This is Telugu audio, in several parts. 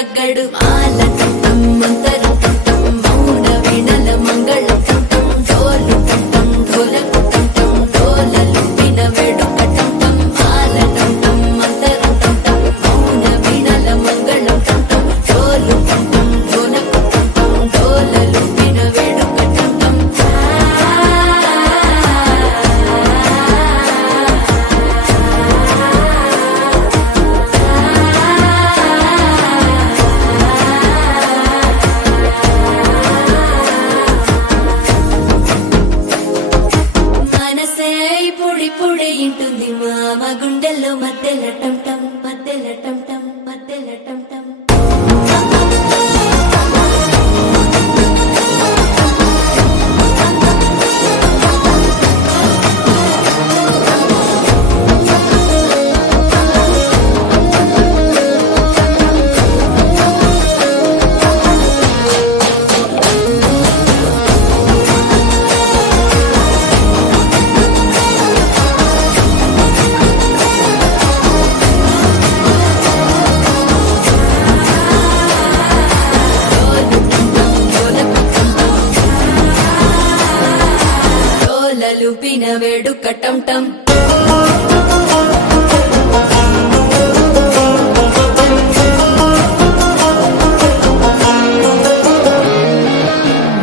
తగ్గడు మాల టం మంతరం టం మౌన వీణల మంగళం టం డోలు టం ఢోలకు టం డోలలు విన వేడుక టం మాల టం మంతరం టం మౌన వీణల మంగళం టం డోలు టం ఢోలకు టం డోలలు విన వేడుక టం మనసే పొడి ఇంటుంది మామ గుండెల్లో మధ్యల టం టం మధ్యల టం టం మధ్యల టం టం లుపిన వేడుక టం టం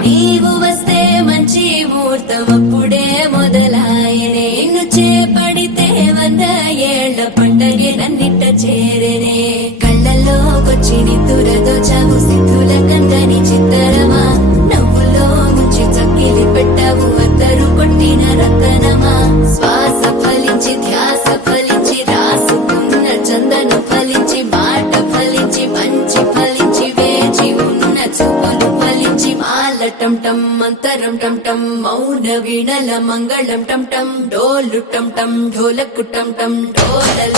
నీవు వస్తే మంచి ముహూర్తం అప్పుడే మొదలాయనే నిన్ను చేపడితే 100 ఏళ్ల పండగే నన్నిట్ట చేరనే కళ్ళల్లోకొచ్చి నిద్దురదోచావు సిద్ధుల కందని చిత్తరమా నవ్వులో ముంచి చక్కిలి పెట్టావు అద్దరు కొట్టిన రతనమా శ్వాస ఫలించి ధ్యాస ఫలించి రాసుకున్న చందను ఫలించి మాట ఫలించి మంచి ఫలించి వేచి ఉన్న చూపులు ఫలించి మాల టం టం మంతరం టం టం మౌన వీణల మంగళం టం టం డోలు టం టం ఢోలకు టం టం డోలల